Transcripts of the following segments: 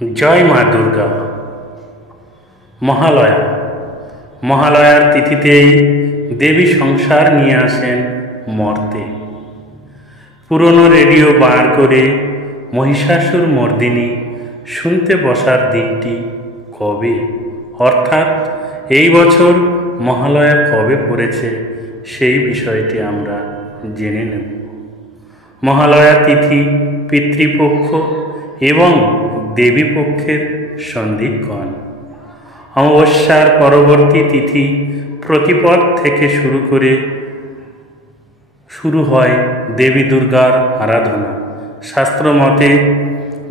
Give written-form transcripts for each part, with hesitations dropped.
জয় মা দুর্গা। মহালয়া। মহালয়ার তিথিতেই দেবী সংসার নিয়ে আসেন মর্তে। পুরনো রেডিও বার করে মহিষাসুর মর্দিনী শুনতে বসার দিনটি কবে, অর্থাৎ এই বছর মহালয়া কবে পড়েছে সেই বিষয়টি আমরা জেনে নেব। মহালয়া তিথি পিতৃপক্ষ এবং দেবীপক্ষের সন্ধিক্ষণ। অমাবস্যার পরবর্তী তিথি প্রতিপদ থেকে শুরু হয় দেবী দুর্গার আরাধনা। শাস্ত্রমতে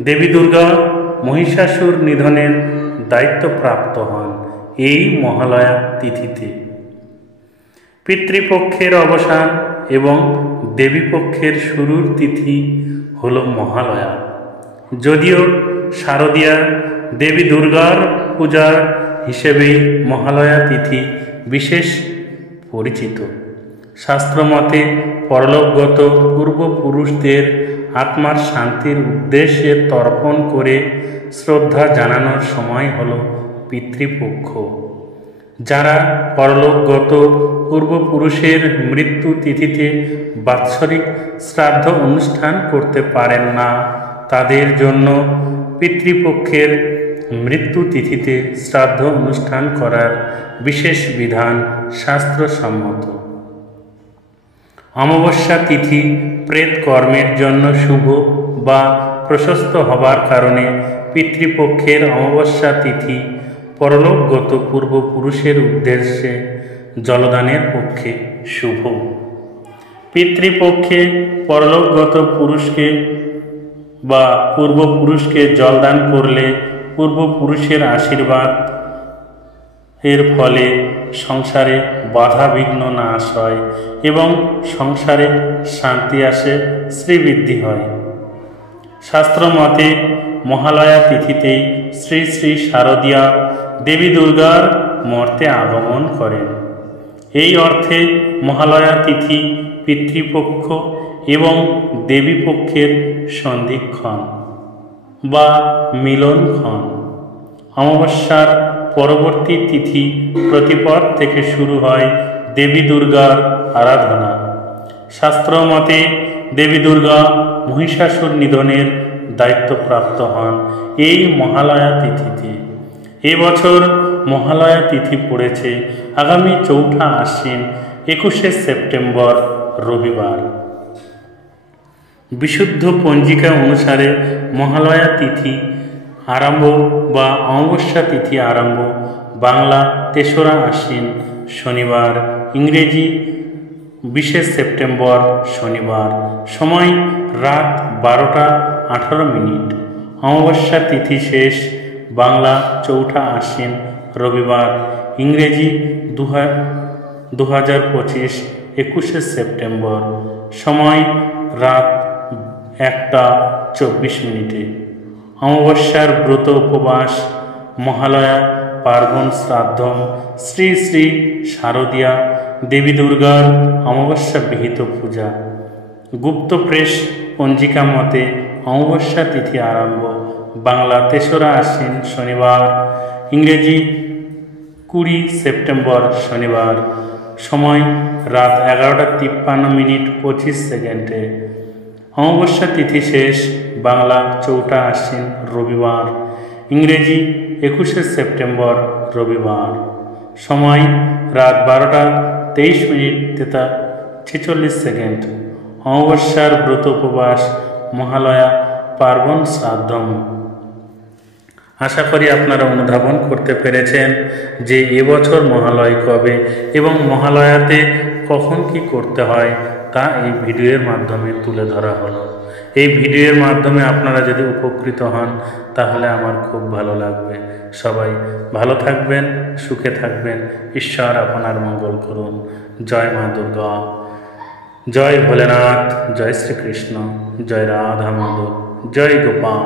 দেবী দুর্গা মহিষাসুর নিধনের দায়িত্বপ্রাপ্ত হন এই মহালয়া তিথিতে। পিতৃপক্ষের অবসান এবং দেবীপক্ষের শুরুর তিথি হল মহালয়া। যদিও শারদীয়া দেবী দুর্গার পূজার হিসেবেই মহালয়া তিথি বিশেষ পরিচিত। শাস্ত্রমতে পরলোকগত পূর্বপুরুষদের আত্মার শান্তির উদ্দেশ্যে তর্পণ করে শ্রদ্ধা জানানোর সময় হল পিতৃপক্ষ। যারা পরলোকগত পূর্বপুরুষের মৃত্যু তিথিতে বাৎসরিক শ্রাদ্ধ অনুষ্ঠান করতে পারেন না, তাদের জন্য পিতৃপক্ষের মৃত্যু তিথিতে শ্রাদ্ধ অনুষ্ঠান করার বিশেষ বিধান শাস্ত্রসম্মত। অমাবস্যা তিথি প্রেত কর্মের জন্য শুভ বা প্রশস্ত হবার কারণে পিতৃপক্ষের অমাবস্যা তিথি পরলোকগত পূর্বপুরুষের উদ্দেশ্যে জলদানের পক্ষে শুভ। পিতৃপক্ষে পরলোকগত পুরুষকে বা পূর্বপুরুষকে জলদান করলে পূর্বপুরুষের আশীর্বাদ এর ফলে সংসারে বাধা বিঘ্ন নাশ হয় এবং সংসারে শান্তি আসে, শ্রীবৃদ্ধি হয়। শাস্ত্রমতে মহালয়া তিথিতেই শ্রী শ্রী শারদীয়া দেবী দুর্গার মর্তে আগমন করেন। এই অর্থে মহালয়া তিথি পিতৃপক্ষ এবং দেবীপক্ষের সন্ধিক্ষণ বা মিলনক্ষণ। অমাবস্যার পরবর্তী তিথি প্রতিপদ থেকে শুরু হয় দেবী দুর্গার আরাধনা। শাস্ত্রমতে দেবী দুর্গা মহিষাসুর নিধনের দায়িত্বপ্রাপ্ত হন এই মহালয়া তিথিতে। এবছর মহালয়া তিথি পড়েছে আগামী ৪ঠা আশ্বিন ২১শে সেপ্টেম্বর রবিবার। বিশুদ্ধ পঞ্জিকা অনুসারে মহালয়া তিথি আরম্ভ বা অমাবস্যা তিথি আরম্ভ বাংলা ৩রা আশ্বিন শনিবার, ইংরেজি ২০শে সেপ্টেম্বর শনিবার। সময় রাত ১২টা ১৮ মিনিট। অমাবস্যা তিথি শেষ বাংলা ৪ঠা আশ্বিন রবিবার, ইংরেজি ২০২৫ ২১শে সেপ্টেম্বর। সময় রাত ১টা ২৪ মিনিটে। অমাবস্যার ব্রত উপবাস, মহালয়া পার্বণ শ্রাদ্ধম, শ্রী শ্রী শারদীয়া দেবী দুর্গার অমাবস্যা বিহিত পূজা। গুপ্ত প্রেস পঞ্জিকা মতে অমাবস্যা তিথি আরম্ভ বাংলা ৩রা আশ্বিন শনিবার, ইংরেজি ২০ সেপ্টেম্বর শনিবার। সময় রাত ১১টা ৫৩ মিনিট ২৫ সেকেন্ডে। অমাবস্যা তিথি শেষ বাংলা ৪ঠা আশ্বিন রবিবার, ইংরেজি ২১শে সেপ্টেম্বর রবিবার। সময় রাত ১২টা ২৩ মিনিট ৪৬ সেকেন্ড। অমাবস্যার ব্রত উপবাস, মহালয়া পার্বণ শ্রাদ্ধম। আশা করি আপনারা অনুধাবন করতে পেরেছেন যে এবছর মহালয়া কবে এবং মহালয়াতে কখন কি করতে হয় তা এই ভিডিওর মাধ্যমে তুলে ধরা হলো। এই ভিডিওর মাধ্যমে আপনারা যদি উপকৃত হন তাহলে আমার খুব ভালো লাগবে। সবাই ভালো থাকবেন, সুখে থাকবেন। ঈশ্বর আপনার মঙ্গল করুন। জয় মা দুর্গা, জয় ভোলেনাথ, জয় শ্রীকৃষ্ণ, জয় রাধা মাধব, জয় গোপাল।